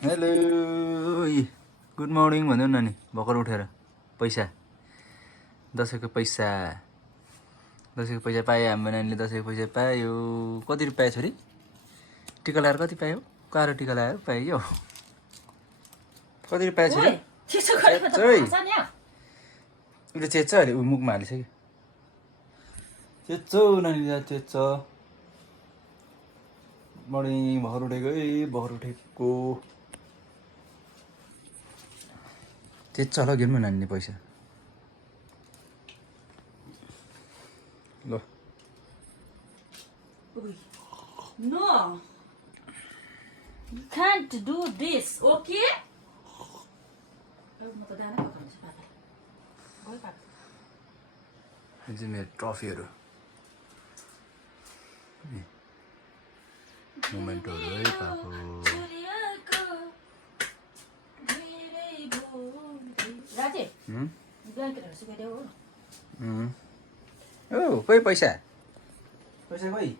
Hello good morning भन्नु न नि भर्खर उठेर पैसा दसैँको पैसा पायो हाम्रो नानीले दसैँको पैसा पायो कति रुपियाँ छोरी टिका लगाएर कति पायो कारो टिका लगाएर पायो कति रुपियाँ छोरी उसले चेच्छ अहिले ऊ मुखमा हालिसक्यो चेच्छ नानीले चेच्छ मर्निङ भर्खर उठेको चेच्छ होला घेर्नु नानीले पैसा ल No, you can't do this, okay? यो चाहिँ मेरो ट्रफीहरू मोमेन्टहरू है पाएको ओ खोइ पैसा खोइ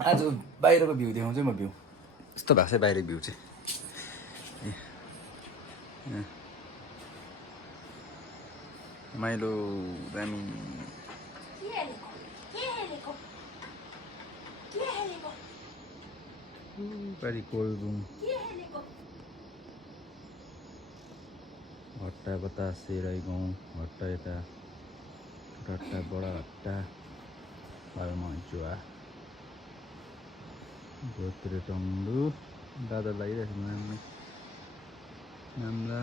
आज बाहिरको भ्यू देखाउँछु म भ्यू यस्तो भएको छ बाहिरको भ्यू चाहिँ माइलो दामी पारी कोल्ड रुम हट्टा बतासे राई गाउँ हट्टा यता हट्टा बडा हट्टा पालमा जुवा गोत्रे टङ्गु दादा लागिरहेको नाम्ला